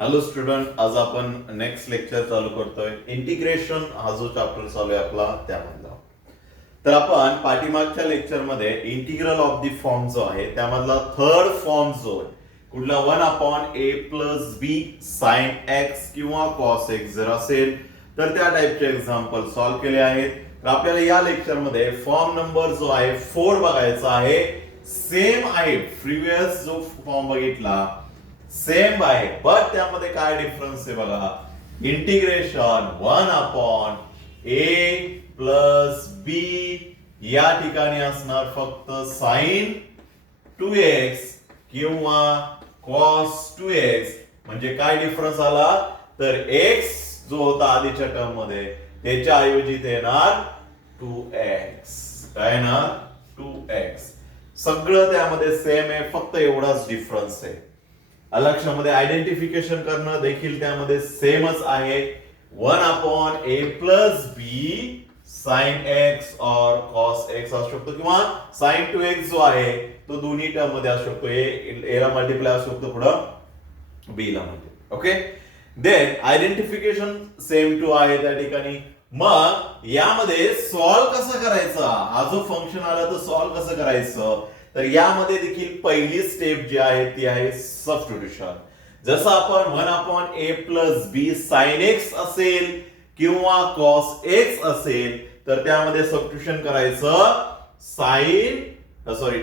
Hello student, आज आपण next lecture चालू करतोय. इंटिग्रेशन हा जो चॅप्टर चालू आहे आपला त्यामधला. तर आपण पाठीमागच्या लेक्चरमध्ये इंटिग्रल ऑफ द फॉर्म जो आहे त्यामधला थर्ड फॉर्म जो आहे कुठला 1/a+b sin x किंवा cos x जर असेल तर त्या टाइपचे एक्झाम्पल सॉल्व्ह केले आहेत. तर आपल्याला या लेक्चरमध्ये फॉर्म नंबर जो आहे 4 बघायचा आहे. सेम आहे प्रिव्हियस जो फॉर्म बघितला सेम आहे, बट त्यामध्ये काय डिफरन्स आहे बघा. इंटिग्रेशन 1/a+b या ठिकाणी असणार फक्त साइन 2x किंवा cos 2x. म्हणजे काय डिफरन्स आला तर x जो होता आधीच्या टर्म मध्ये त्याच्या ऐवजी ते येणार 2x. काय येणार 2x. सगळं त्यामध्ये सेम आहे, फक्त एवढाच डिफरन्स आहे. लक्षामध्ये आयडेंटिफिकेशन करणं देखील त्यामध्ये सेमच आहे. 1/a+b sin x और cos x असू शकतो किंवा sin 2x जो आहे तो दोन्ही टर्म मध्ये असू शकतो. ए ला मल्टिप्लाय असू शकतो पुढं बी ला multiply. Okay, then identification same to आहे त्या ठिकाणी. मग यामध्ये सॉल्व कसं करायचा, हा जो फंक्शन आला तर सॉल्व कसं करायचं, तर यामध्ये देखील पहिली स्टेप जी आहे ती आहे सबस्टिट्यूशन. जसं आपण 1/a+b sin x असेल किंवा cos x असेल तर त्यामध्ये सबस्टिट्यूशन करायचं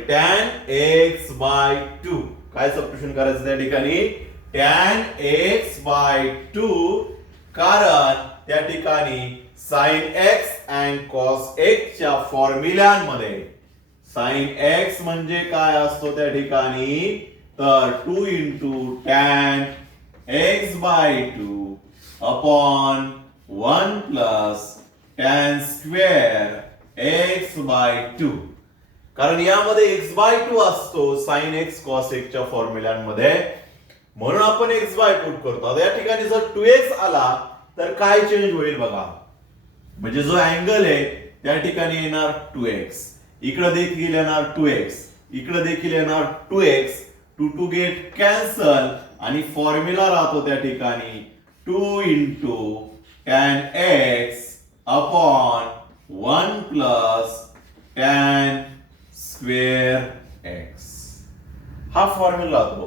tan x/2. काय सबस्टिट्यूशन करायचं त्या ठिकाणी tan x/2, कारण त्या ठिकाणी sin x and cos x च्या फॉर्म्युलांमध्ये sin x म्हणजे काय असतो त्या ठिकाणी तर 2 × tan x/2 upon 1 tan square x/2. कारण यामध्ये x/2 असतो sin x cos x च्या फॉर्म्युलांमध्ये, म्हणून आपण x/2 करतो. आता या ठिकाणी जर 2x आला तर काय चेंज होईल बघा. म्हणजे जो अँगल आहे त्या ठिकाणी येणार 2x, इकडे देखील येणार 2x, इकडे देखील येणार 2x. 2 to गेट कॅन्सल आणि फॉर्म्युला राहतो त्या ठिकाणी 2 × tan x upon 1 tan square x. हा फॉर्म्युला राहतो.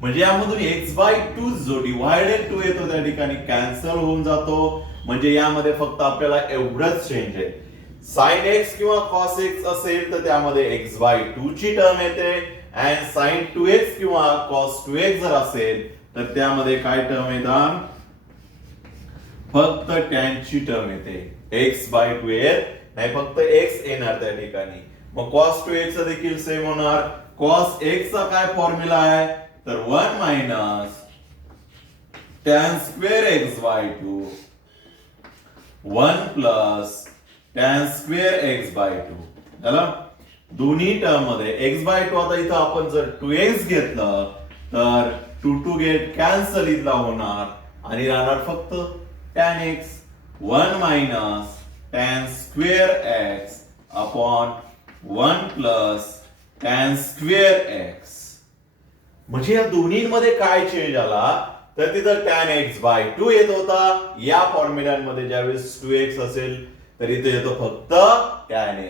म्हणजे यामधून x/2 जो डिवायडेड 2 येतो त्या ठिकाणी कॅन्सल होऊन जातो. म्हणजे यामध्ये फक्त आपल्याला एवढंच चेंज आहे. sin x किंवा cos x असेल तर त्यामध्ये x/2 ची टर्म येते, आणि sin 2x किंवा cos 2x जर असेल तर त्यामध्ये काय टर्म येतात, फक्त tan ची टर्म येते. x/2 येत नाही, फक्त x येणार त्या ठिकाणी. मग cos 2x देखील सेम होणार. cos x चा काय फॉर्म्युला आहे तर 1 - tan square x/2 1 tan square x/2. झालं. दोन्ही टर्म मध्ये x/2. आता इथं आपण जर 2x घेतलं तर 2 to गेट कॅन्सल इथला होणार आणि राहणार फक्त tan x. 1 - tan square x upon 1 tan square x. म्हणजे या दोन्हीमध्ये काय चेंज आला तर तिथं tan x/2 येत होता. या फॉर्म्युलांमध्ये ज्यावेळेस 2x असेल तर इथे येतो फक्त tan x.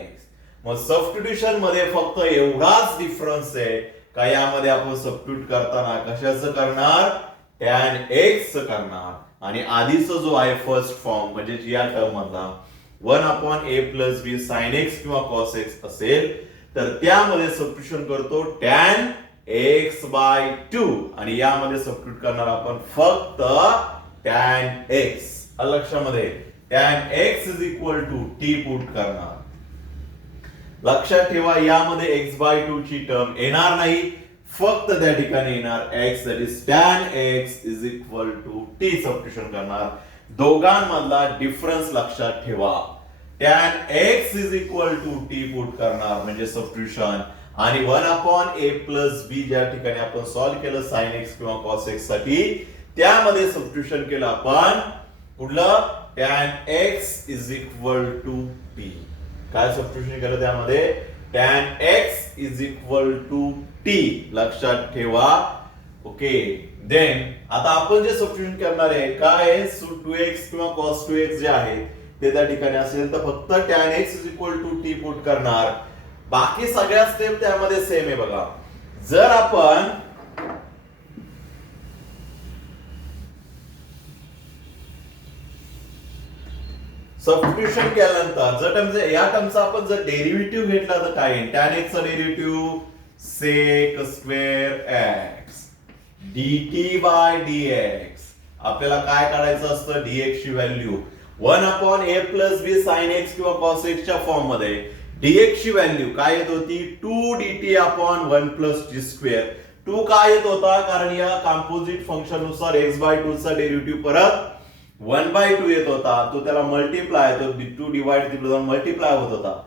मग सबस्टिट्यूशन मध्ये फक्त एवढाच डिफरन्स आहे का यामध्ये आपण सबस्टिट्यूट करताना कशाचं करणार tan x करणार. आणि आधीचा जो आहे फर्स्ट फॉर्म म्हणजे या टर्म मधला 1/a+b sin x किंवा cos x असेल तर त्यामध्ये सबस्टिट्यूशन करतो tan x/2 आणि यामध्ये सबस्टिट्यूट करणार आपण फक्त tan x. लक्षामध्ये tan x t पुट करणार. लक्षात ठेवा यामध्ये x/2 ची टर्म येणार नाही, फक्त त्या ठिकाणी येणार x, that is tan x t substitution करणार. दोघांमधला डिफरन्स लक्षात ठेवा. tan x t पुट करणार म्हणजे सबस्टिट्यूशन, आणि 1/a+b ज्या ठिकाणी आपण सॉल्व्ह केलं sin x किंवा cos x साठी त्यामध्ये सबस्टिट्यूशन केलं आपण कुठलं tan x p. काय सबस्टिट्यूशन केलं त्यामध्ये tan x t. लक्षात ठेवा ओके. देन आता आपण जे सबस्टिट्यूशन करणार आहे काय आहे 2x किंवा cos 2x जे आहे ते त्या ठिकाणी असेल तर फक्त tan x टी पुट करणार. बाकी सगळ्या स्टेप त्यामध्ये सेम आहे बघा. जर आपण सबस्टिट्यूशन केल्यानंतर जर या टर्मचा आपण जर डेरिव्हेटिव्ह घेतला तर काय आहे tan x चा derivative sec square x dt by dx. आपल्याला काय काढायचं असतं dx ची व्हॅल्यू 1/a+b sin x किंवा cos x च्या फॉर्म मध्ये dx ची व्हॅल्यू काय येत होती 2dt/1+t². 2 काय येत होता कारण या कंपोजिट फंक्शन नुसार x/2 चा डेरिव्हेटिव्ह परत 1/2 येत होता. तो त्याला मल्टिप्लाय तो 2 डिवाइड तिकडे मल्टिप्लाय होत होता.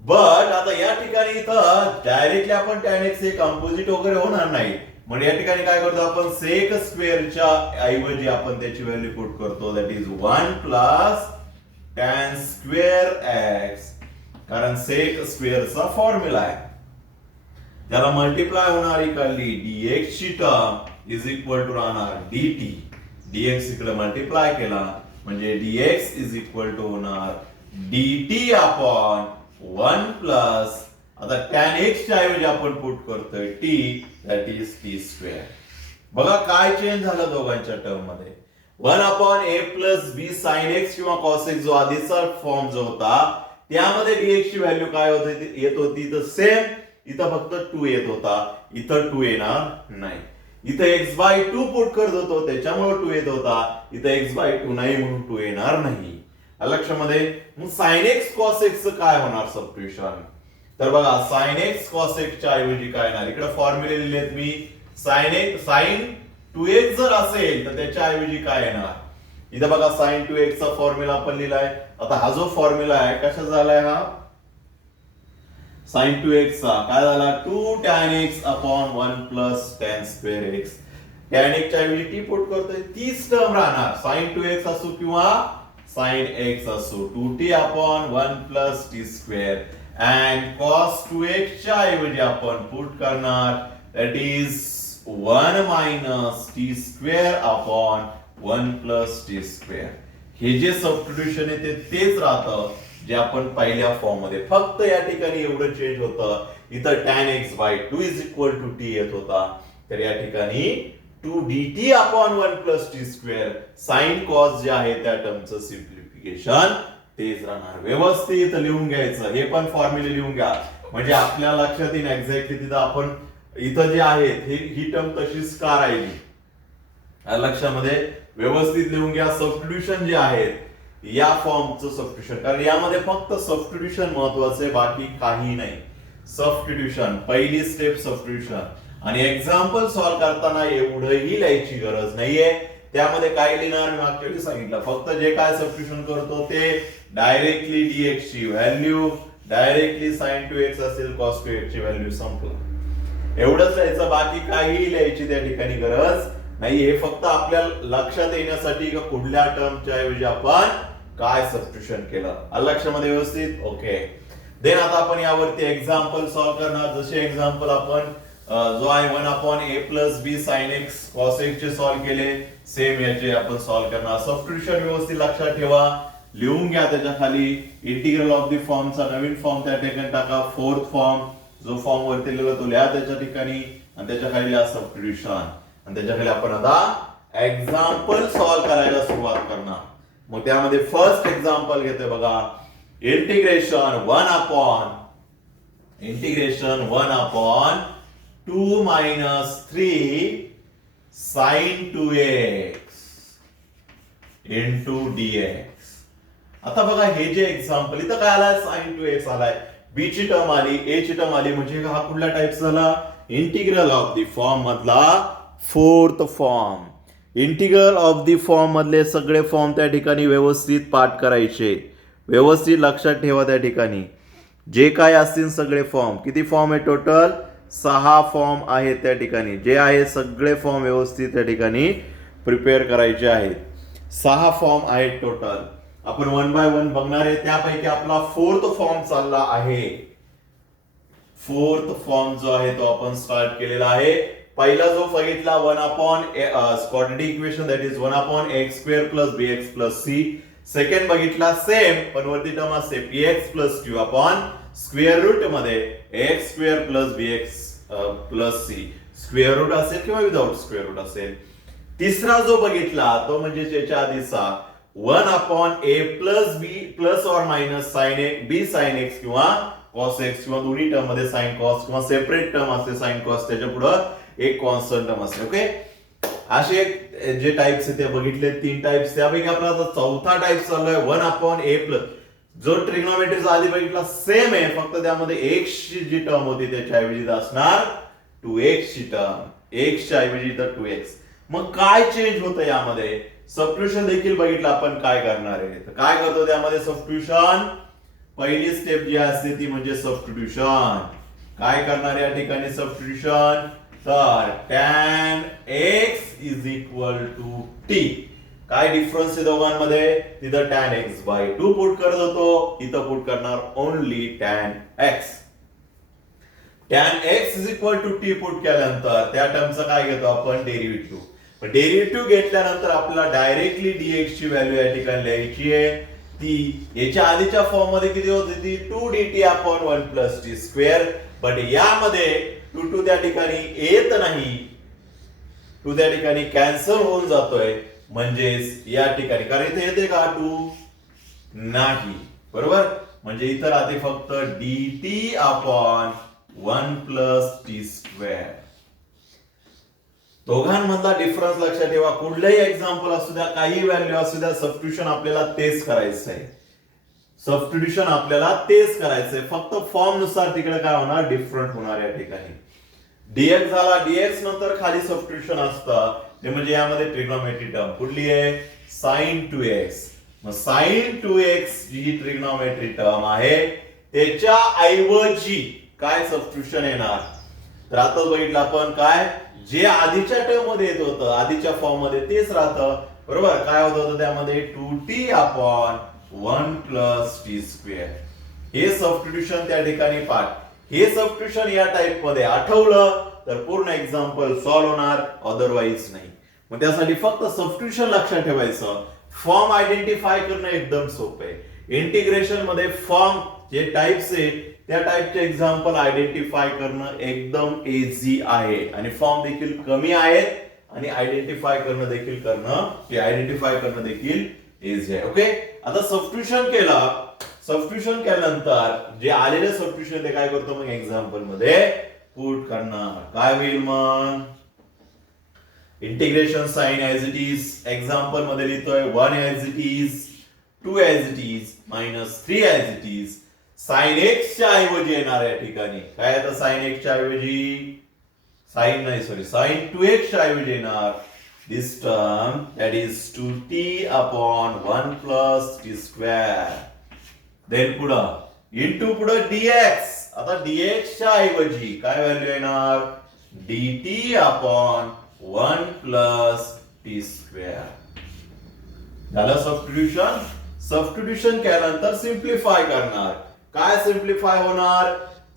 बट आता या ठिकाणी इथं डायरेक्टली आपण tan x हे कंपोजिट वगैरे होणार नाही. म्हणजे या ठिकाणी काय करतो आपण सेक स्क्वेअरच्या ऐवजी आपण त्याची व्हॅल्यू पुट करतो that is 1 plus tan square x. कारण सेक स्क्वेअरचा फॉर्म्युला आहे. त्याला मल्टिप्लाय होणारी काढली dx ची टर्म इज इक्वल टू राहणार dt. dx इकडे मल्टिप्लाय केला म्हणजे dx इज इक्वल टू होणार dt अपॉन 1 प्लस आता tan x च्या ऐवजी आपण पुट करतोय t दॅट इज t². बघा काय चेंज झालं दोघांच्या टर्म मध्ये 1/a+b sin x किंवा cos x जो आधीचा फॉर्म जो होता त्यामध्ये dx ची व्हॅल्यू काय येत होती तर सेम. इथं फक्त 2 येत होता इथं 2 येणार नाही. इथं x/2 पुट करत होतो त्याच्यामुळे 2 येत होता. इथं x/2 नाही म्हणून 2 येणार नाही. लक्षामध्ये मग sin x cos x काय होणार सबस्टिट्यूशन तर बघा sin x cos x च्या ऐवजी काय येणार इकडे फॉर्म्युले लिहिलेत मी. sin 2x जर असेल तर त्याच्या ऐवजी काय येणार इथं बघा sin 2x चा फॉर्म्युला आपण लिहिलाय. आता हा जो फॉर्म्युला आहे कशा झालाय हा sin 2x चा काय झाला 2 tan x upon 1 plus tan square x. tan x च्या ऐवजी t पुट करतोय तीच टर्म राहणार sin 2x असो किंवा sin x असो 2t upon 1 plus t² and cos 2x च्या ऐवजी आपण पुट करणार that is 1 minus t² upon 1 plus t². हे जे सबस्टिट्यूशन आहे ते तेच राहतं जे आपण पहिल्या फॉर्म मध्ये फक्त या ठिकाणी एवढं चेंज होतं. इथं tan x/2 is equal to t येत होता तर या ठिकाणी 2dt upon 1 plus t². Sine cos जे आहे त्या टर्मचं सिम्प्लिफिकेशन तेच राहणार. व्यवस्थित लिहून घ्यायचं. हे पण फॉर्म्युले लिहून घ्या म्हणजे आपल्या लक्षात येईल एक्झॅक्टली तिथं आपण इथं जे आहेत ही टर्म तशीच का राहिली लक्षामध्ये व्यवस्थित लिहून घ्या. सबस्टिट्यूशन जे आहेत या फॉर्मचं सबस्टिट्यूशन कारण यामध्ये फक्त सबस्टिट्यूशन महत्वाचं आहे बाकी काही नाही. सबस्टिट्यूशन पहिली स्टेप सबस्टिट्यूशन आणि एक्झाम्पल सॉल्व्ह करताना एवढंही लिहायची गरज नाहीये. त्यामध्ये काय लिहिणार मी मागच्या वेळी सांगितलं फक्त जे काय सबस्टिट्यूशन करतो ते डायरेक्टली dx ची व्हॅल्यू डायरेक्टली sin 2x असेल cos 2x ची व्हॅल्यू संपलं. एवढंच लिहायचं बाकी काही लिहायची त्या ठिकाणी गरज नाही. हे फक्त आपल्या लक्षात येण्यासाठी का कुठल्या टर्मच्या ऐवजी आपण काय सबस्टिट्यूशन केलं लक्षामध्ये व्यवस्थित. ओके देन आता आपण यावरती एक्झाम्पल सॉल्व्ह करणार. जसे एक्झाम्पल आपण जो आहे 1/a+b sin x cos x चे सॉल्व्ह केले सेम याचे आपण सॉल्व्ह करणार. सबस्टिट्यूशन व्यवस्थित लक्षात ठेवा लिहून घ्या. त्याच्या खाली इंटिग्रल ऑफ द फॉर्मचा नवीन फॉर्म त्या ठिकाणी टाका. फोर्थ फॉर्म जो फॉर्म वरती लिहिला तो लिहा त्याच्या ठिकाणी आणि त्याच्या खाली लिहा सबस्टिट्यूशन आणि त्याच्या खाली आपण आता एक्झाम्पल सॉल्व्ह करायला सुरुवात करणार. मग त्यामध्ये फर्स्ट एक्झाम्पल घेतोय बघा integration 1/2 minus 3 sin 2x into dx. आता बघा हे जे एक्झाम्पल इथं काय आलाय sin 2x आलाय b ची टर्म आली a ची टर्म आली म्हणजे हा कुठला टाइप झाला इंटिग्रल ऑफ द फॉर्म मधला fourth form. Integral of the form मधले सगळे फॉर्म त्या ठिकाणी व्यवस्थित पाठ करायचे. व्यवस्थित लक्षात ठेवा त्या ठिकाणी जे काय असतील सगळे फॉर्म किती फॉर्म आहे टोटल 6 फॉर्म आहेत त्या ठिकाणी. जे आहे सगळे फॉर्म व्यवस्थित त्या ठिकाणी प्रिपेअर करायचे आहेत. 6 फॉर्म आहेत टोटल. आपण 1 बाय 1 बघणार आहे. त्यापैकी आपला फोर्थ फॉर्म चालला आहे. फोर्थ फॉर्म जो आहे तो आपण स्टार्ट केलेला आहे. पहिला जो बघितला 1 quadratic equation that is 1/x² + bx + c. Second बघितला सेम पण वरती टर्म असते px + q upon square root मध्ये x² + bx + c. Square route असेल किंवा विदाउट स्क्वेअर रूट असेल. तिसरा जो बघितला तो म्हणजे त्याच्या आधीचा 1/a + b ± sin b sin x किंवा cos x किंवा दोन्ही टर्म मध्ये sin cos किंवा सेपरेट टर्म असते sin cos त्याच्या पुढे एक कॉन्स्टंट टर्म असते. ओके, असे जे टाइप्स आहेत ते बघितले 3 टाइप्स. त्यापैकी आपला आता चौथा टाइप चाललाय 1/a+. जो ट्रिग्नोमेट्रीचा आधी बघितला सेम आहे, फक्त त्यामध्ये x ची जी टर्म होती त्याच्या ऐवजी असणार 2x ची टर्म. x च्या ऐवजी तर 2x. मग काय चेंज होतं यामध्ये? सबस्टिट्यूशन देखील बघितलं आपण काय करणार आहे. तर काय करतो त्यामध्ये सबस्टिट्यूशन? पहिली स्टेप जी असते ती म्हणजे सबस्टिट्यूशन. काय करणार या ठिकाणी सबस्टिट्यूशन? तर tan x = t. काय डिफरन्स आहे दोघांमध्ये? तिथं tan x/2 पुट करत होतो, इथं पुट करणार only tan x. tan x = t put केल्यानंतर त्या टर्मचं काय घेतो आपण? डेरिव्हेटिव्ह. डेरिव्हेटिव्ह घेतल्यानंतर आपल्याला डायरेक्टली dx ची व्हॅल्यू या ठिकाणी लिहायची आहे. ती याच्या आधीच्या फॉर्म मध्ये किती होती? ती 2dt/1 + t². बट यामध्ये 2 त्या ठिकाणी येत नाही, 2 त्या ठिकाणी कॅन्सल होऊन जातोय. म्हणजेच या ठिकाणी कारण इथे येते का 2? नाही, बरोबर. म्हणजे इथं राहते फक्त dt/1 + t². दोघांमधला डिफरन्स लक्षात ठेवा. कुठलंही एक्झाम्पल असू द्या, काही व्हॅल्यू असू द्या, सबस्टिट्यूशन आपल्याला तेच करायचं आहे. सबस्टिट्यूशन आपल्याला तेच करायचंय, फक्त फॉर्म नुसार तिकडे काय होणार? डिफरंट होणार या ठिकाणी. dx झाला, dx नंतर खाली सबस्टिट्यूशन असतं ते म्हणजे यामध्ये ट्रिग्नोमेट्री टर्म कुठली आहे? sin 2x. मग sin 2x जी ट्रिग्नोमेट्री टर्म आहे त्याच्या ऐवजी काय सबस्टिट्यूशन येणार? तर आता बघितलं आपण काय जे आधीच्या टर्म मध्ये येत होतं, आधीच्या फॉर्म मध्ये तेच राहतं, बरोबर. काय होत होतं त्यामध्ये? 2t/1 + t². हे सबस्टिट्यूशन त्या ठिकाणी पाठ. हे सबस्टिट्यूशन या टाइप मध्ये आठवलं तर पूर्ण एक्झाम्पल सॉल्व्ह होणार, अदरवाईज नाही. मग त्यासाठी फक्त सबस्टिट्यूशन लक्षात ठेवायचं. फॉर्म आयडेंटिफाय करणं एकदम सोपं आहे. इंटिग्रेशन मध्ये फॉर्म जे टाइप्स आहे त्या टाइपचे एक्झाम्पल आयडेंटिफाय करणं एकदम इझी आहे आणि फॉर्म देखील कमी आहेत आणि आयडेंटिफाय करणं देखील इझी आहे. ओके, आता सबस्टिट्यूशन केलं. सबस्टिट्यूशन केल्यानंतर जे आलेले सबस्टिट्यूशन ते काय करतो मग एक्झाम्पल मध्ये पुट करणार. काय होईल मग? Integration sign as it is. Example मध्ये लिहितोय 1 as it is, 2 as it is, -3 as it is. Sine x च्या ऐवजी येणार या ठिकाणी काय आता? साइन x च्या ऐवजी साइन 2x च्या ऐवजी येणार this term that is 2t/1 + t². Then पुढं इंटू पुढं dx. आता dx च्या ऐवजी काय व्हॅल्यू येणार? dt/1 + t². झालं सबस्टिट्यूशन. सबस्टिट्यूशन केल्यानंतर सिम्प्लिफाय करणार. काय सिम्प्लिफाय होणार?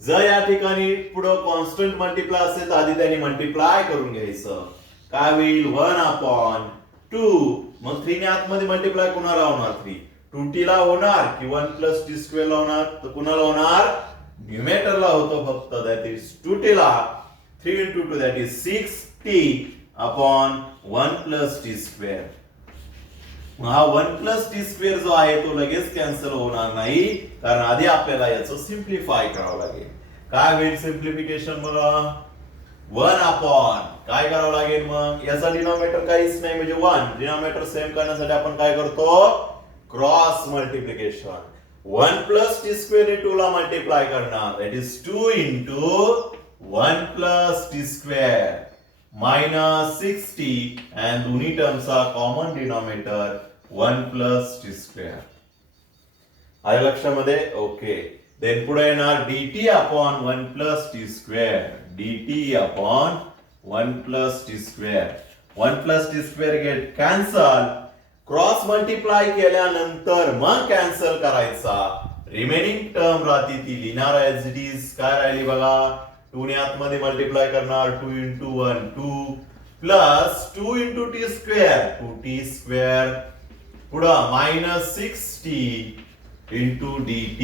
जर या ठिकाणी पुढं कॉन्स्टंट मल्टिप्लाय असेल तर आधी त्यांनी मल्टिप्लाय करून घ्यायचं. काय होईल? 1/2. मग 3 ने आतमध्ये मल्टिप्लाय कुणाला होणार? 3 2t ला होणार की 1 + t² ला होणार? तर कुणाला होणार? न्यूमेटरला होतो फक्त, दॅट इज 2t ला. 3 × 2 दॅट इज 6t/1 + t². हा 1 + t² जो आहे तो लगेच कॅन्सल होणार नाही कारण आधी आपल्याला याचं सिम्प्लिफाय करावं लागेल. काय होईल सिम्प्लिफिकेशन? बघा 1 काय करावं लागेल मग? याचा डिनॉमिनेटर काहीच नाही म्हणजे 1. डिनॉमिनेटर सेम करण्यासाठी आपण काय करतो? Cross multiplication. 1 + t² ने 2 ला मल्टिप्लाय करणार, that is 2 × 1 + t² -6t and दोन्ही टर्मचा कॉमन डिनॉमिनेटर 1 + t². आहे लक्षामध्ये? ओके. देन पुढे येणार dt/1 + t². dt/1 + t². 1 + t² get cancel. Cross multiply केल्यानंतर मग कॅन्सल करायचा. रिमेनिंग टर्म राहते ती लिहिणार ऍज इट इज. काय राहिली बघा? 2 ने आतमध्ये मल्टिप्लाय करणार 2 into 1 2 plus 2 into t square 2t square पुढं मायनस 6t इंटू dt.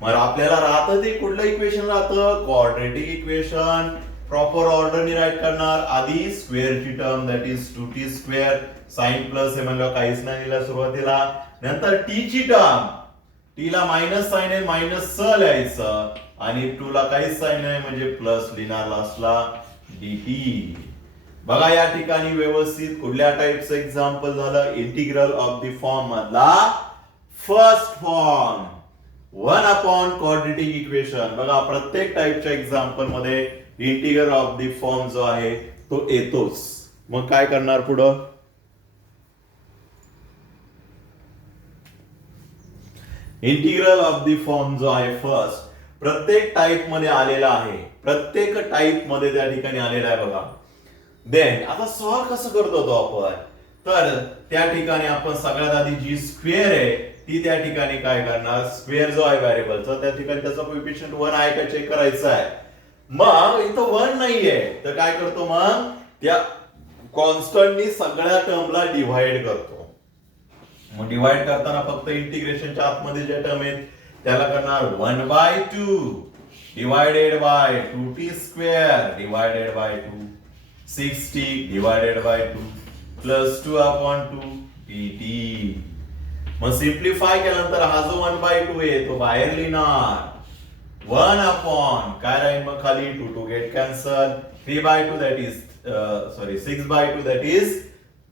मग आपल्याला राहतं ते कुठलं इक्वेशन राहतं क्वाड्रेटिक इक्वेशन. प्रॉपर ऑर्डरनी राईट करणार. आधी स्क्वेअरची term that is 2t square sign plus हे म्हणलं काहीच नाही दिलं सुरुवातीला. नंतर टी ची टर्म टी ला मायनस साइन आहे मायनस स लिहायचं आणि 2 ला काहीच साइन आहे म्हणजे प्लस लिहिणार लास्टला dt. बघा या ठिकाणी व्यवस्थित कुठल्या टाइपचं एक्झाम्पल झालं इंटिग्रल ऑफ द फॉर्म मधला first form 1 upon quadratic equation. बघा प्रत्येक टाइपच्या एक्झाम्पल मध्ये इंटिग्रल ऑफ द फॉर्म जो आहे तो येतोच. मग काय करणार पुढं इंटिग्रल ऑफ द फॉर्म जो आहे फर्स्ट प्रत्येक टाइप मध्ये आलेला आहे. प्रत्येक टाइप मध्ये त्या ठिकाणी आलेला आहे बघा. देन आता सॉल्व कसं करतो तो आपण तर त्या ठिकाणी आपण सगळ्यात आधी जी स्क्वेअर आहे ती त्या ठिकाणी काय करणार स्क्वेअर जो आहे व्हेरिएबलचा त्या ठिकाणी त्याचा कोएफिशियंट 1 आहे का चेक करायचा आहे. मग इथं 1 नाहीये तर काय करतो मग त्या कॉन्स्टंटनी सगळ्या टर्मला डिव्हाइड करतो. मग डिव्हाइड करताना फक्त इंटिग्रेशनच्या आतमध्ये ज्या टर्म आहेत त्याला करणार 1/2 divided by 2t square divided by 2 6t divided by 2 plus 2/2 dt. मग सिम्प्लिफाय केल्यानंतर हा जो 1/2 आहे तो बाहेर लिहिणार 1 अपॉन काय राहील मग खाली 2 to get cancel 3/2 that is 6/2 that is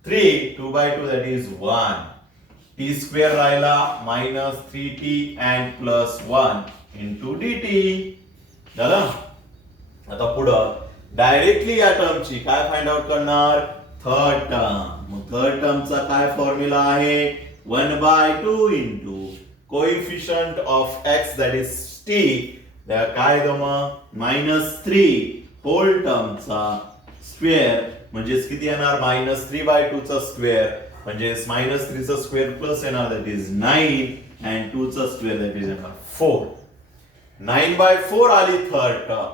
3 2/2 that is 1 t square राहिला minus 3t and plus 1 into dt. झालं. आता पुढं डायरेक्टली या टर्मची काय फाइंड आउट करणार थर्ड टर्म. मग थर्ड टर्मचा काय फॉर्म्युला आहे 1/2 into coefficient of x that is t काय मग -3 होल टर्मचा स्क्वेअर म्हणजे किती येणार -3/2 चा स्क्वेअर म्हणजे -3 चा स्क्वेअर प्लस येणार दॅट इज 9 अँड 2 चा स्क्वेअर दॅट इज येणार 4. 9/4 आली थर्ड टर्म.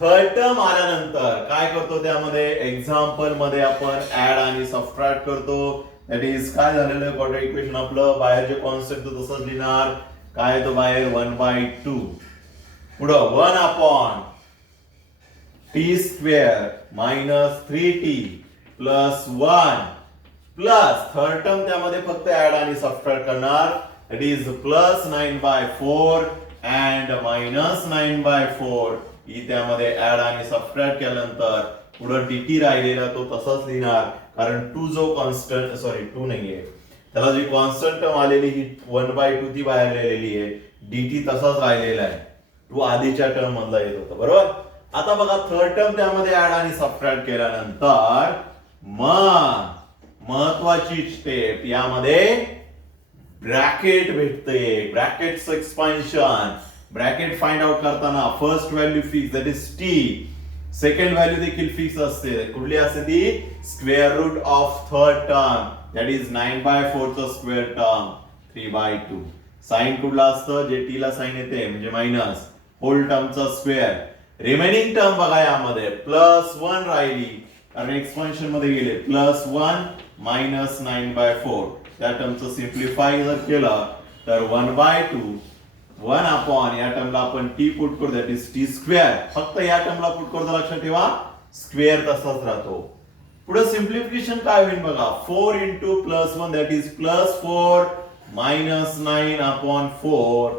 थर्ड टर्म आल्यानंतर काय करतो त्यामध्ये एक्झाम्पल मध्ये आपण ऍड आणि सबट्रॅक्ट करतो. दॅट इज काय झालेलं क्वाड्रेटिक इक्वेशन आपलं बाहेरचे कॉन्सेप्ट तो तसंच लिहिणार काय तो बाहेर 1/2 पुढं 1 upon T square -3t plus 1 plus third term त्यामध्ये फक्त ऍड आणि सबट्रॅक्ट करणार दॅट इज प्लस 9/4 अँड -9/4 ही त्यामध्ये ऍड आणि सबट्रॅक्ट केल्यानंतर पुढे dt राहिलेला तो तसाच लिहिणार कारण 2 जो कॉन्स्टंट 2 नाहीये त्याला जी कॉन्स्टंट टर्म आलेली ही 1/2 ती बाहेर लिहिलेली आहे dt तसाच राहिलेला आहे 2 आधीच्या टर्म मधला येत होता बरोबर. आता बघा थर्ड टर्म त्यामध्ये ऍड आणि सबट्रॅक्ट केल्यानंतर मग महत्वाची स्टेप यामध्ये ब्रॅकेट भेटते. ब्रॅकेटचं एक्सपान्शन ब्रॅकेट फाइंड आउट करताना first value fix that is t second value देखील फिक्स असते. कुठली असते ती square root of third term that is 9/4 चा स्क्वेअर टर्म 3/2. साइन कुठला असतं जे t ला साइन येते म्हणजे मायनस होल टर्मचा स्क्वेअर. रिमेनिंग टर्म बघा यामध्ये +1 राहिली कारण एक्सपान्शन मध्ये गेले +1 -9/4 त्या टर्मचं सिम्प्लिफाय जर केलं तर 1/2 1 अपॉन या टर्मला आपण t पुट करू दॅट इज t स्क्वेअर. फक्त या टर्मला पुट करतो लक्षात ठेवा स्क्वेअर तसाच राहतो. पुढे सिम्प्लिफिकेशन काय होईल बघा 4 into +1 that is +4 -9/4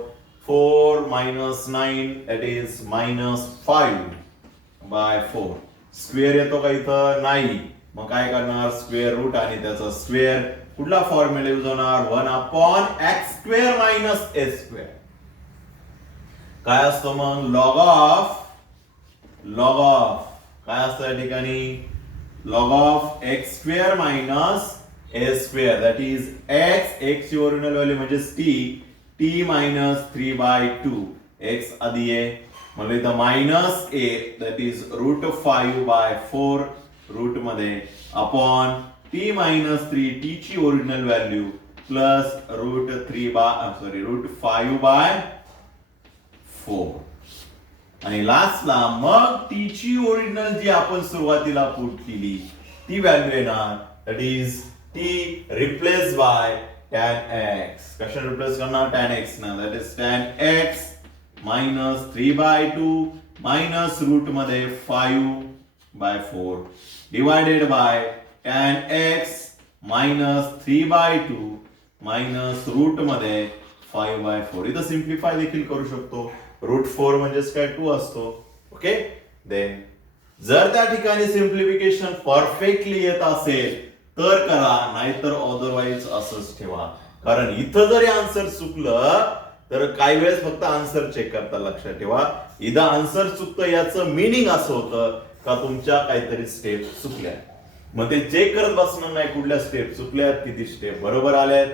4 -9 that is -5/4 square येतो का इथं नाही. मग काय करणार स्क्वेअर रूट आणि त्याचा स्क्वेअर कुठला फॉर्म्युला यूज होणार 1 अपॉन x² - a². काय असतो मग लॉग ऑफ काय असतं या ठिकाणी log of x² - a² that is x ची ओरिजिनल व्हॅल्यू म्हणजे t -3/2 x आधी आहे म्हणजे इथं -a दॅट इज √5/4 रूट मध्ये अपॉन t - 3 t ची ओरिजिनल व्हॅल्यू प्लस √5/4 आणि लास्टला मग टी ची ओरिजिनल जी आपण सुरुवातीला पुट केली ती व्हॅल्यू येणार that is T replace by tan x. कशा रिप्लेस करणार tan x ना that is tan x minus 3/2 minus root मध्ये 5/4 divided by tan x minus 3/2 minus root मध्ये 5/4. इथं सिम्प्लिफाय देखील करू शकतो. रूट 4 म्हणजेच काय 2 असतो. ओके देन जर त्या ठिकाणी सिम्प्लिफिकेशन परफेक्टली येत असेल तर करा नाहीतर अदरवाईज असंच ठेवा. कारण इथं जरी आन्सर चुकलं तर काही वेळेस फक्त आन्सर चेक करता लक्षात ठेवा. इथं आन्सर चुकतं याचं मिनिंग असं होतं का तुमच्या काहीतरी स्टेप चुकल्या. मग ते चेक करत बसणार नाही कुठल्या स्टेप चुकल्यात किती स्टेप बरोबर आल्यात.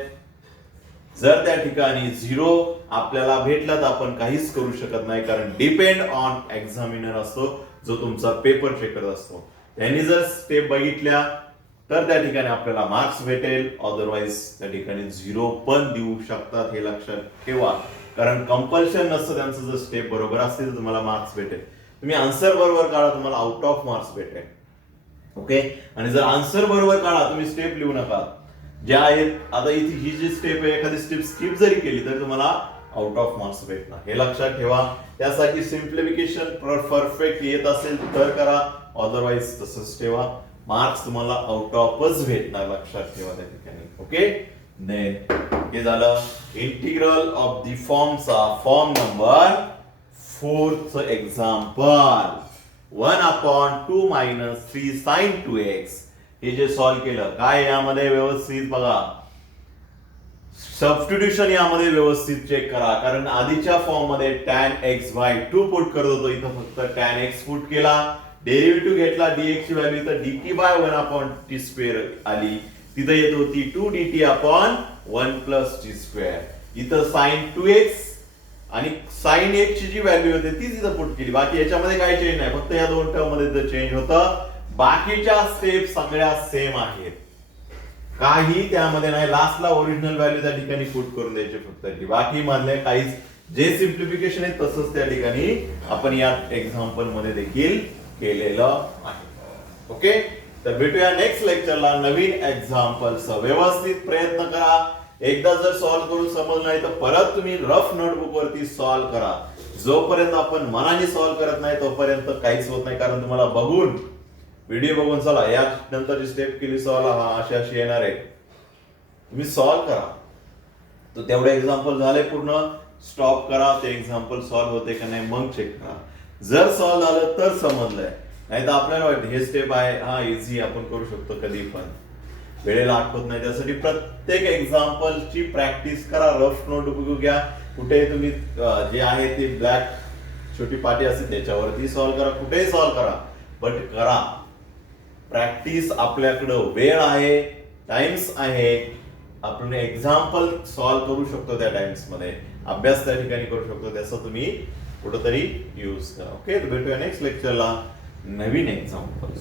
जर त्या ठिकाणी 0 आपल्याला भेटला तर आपण काहीच करू शकत नाही कारण डिपेंड ऑन एक्झामिनर असतो जो तुमचा पेपर चेक करत असतो. त्यांनी जर स्टेप बघितल्या तर त्या ठिकाणी आपल्याला मार्क्स भेटेल अदरवाईज त्या ठिकाणी 0 पण देऊ शकतात हे लक्षात ठेवा. कारण कंपल्शन नसतं त्यांचं जर स्टेप बरोबर असतील तर तुम्हाला मार्क्स भेटेल. तुम्ही आन्सर बरोबर काढा तुम्हाला आउट ऑफ मार्क्स भेटेल. ओके आणि जर आन्सर बरोबर काढा तुम्ही स्टेप लिहू नका ज्या आहेत आता इथे ही जी स्टेप आहे एखादी स्टेप स्किप जरी केली तर तुम्हाला आउट ऑफ मार्क्स भेटणार हे लक्षात ठेवा. त्यासाठी सिम्प्लिफिकेशन परफेक्ट येत असेल तर करा अदरवाईज तसंच ठेवा. मार्क्स तुम्हाला आउट ऑफच भेटणार लक्षात ठेवा त्या ठिकाणी. ओके देन हे झालं इंटिग्रल ऑफ द फॉर्मचा form number 4th example 1/2 - 3 sin 2x. हे जे सॉल्व्ह केलं काय यामध्ये व्यवस्थित बघा सबस्टिट्यूशन यामध्ये व्यवस्थित चेक करा कारण आधीच्या फॉर्म मध्ये tan x/2 पुट करत होतो इथं फक्त tan x पुट केला. डेरिव्हेटिव्ह घेतला dx ची व्हॅल्यू इथं dt/1/t² आली. तिथं येत होती 2dt/1 + t². इथं sin 2x आणि sin x ची जी व्हॅल्यू होती ती तिथं पुट केली. बाकी याच्यामध्ये काही चेंज नाही फक्त या दोन टर्म मध्ये चेंज होतं. बाकीच्या स्टेप सगळ्या सेम आहेत काही त्यामध्ये नाही. लास्टला ओरिजिनल व्हॅल्यू त्या ठिकाणी पुट करून द्यायचे फक्त बाकी मधले काहीच जे सिम्प्लिफिकेशन आहे तसंच त्या ठिकाणी आपण या एक्झाम्पल मध्ये देखील केलेलं आहे. ओके तर भेटूया नेक्स्ट लेक्चरला नवीन एक्झाम्पलचा. व्यवस्थित प्रयत्न करा. एकदा जर सॉल्व्ह करून समजलं नाही तर परत तुम्ही रफ नोटबुक वरती सॉल्व्ह करा. जोपर्यंत आपण मनाने सॉल्व्ह करत नाही तोपर्यंत काहीच होत नाही कारण तुम्हाला बघून व्हिडिओ बघून चला या नंतरची स्टेप केली सॉल्व्ह हा अशी अशी येणार आहे तुम्ही सॉल्व्ह करा. तर तेवढे एक्झाम्पल झाले पूर्ण स्टॉप करा ते एक्झाम्पल सॉल्व्ह होते का नाही मग चेक करा. जर सॉल्व्ह झालं तर समजलंय नाही तर आपल्याला वाटतं हे स्टेप आहे हा इझी आपण करू शकतो कधी पण वेळेला आठवत नाही. त्यासाठी प्रत्येक एक्झाम्पलची प्रॅक्टिस करा. रफ नोटबुक घ्या कुठे तुम्ही जे आहे ते ब्लॅक छोटी पाटी असते त्याच्यावरती सॉल्व्ह करा कुठेही सॉल्व्ह करा बट करा प्रॅक्टिस. आपल्याकडं वेळ आहे टाइम्स आहे आपण एक्झाम्पल सॉल्व्ह करू शकतो त्या टाइम्स मध्ये अभ्यास त्या ठिकाणी करू शकतो त्याचा तुम्ही कुठंतरी यूज करा. ओके भेटूया नेक्स्ट लेक्चरला नवीन एक्झाम्पल.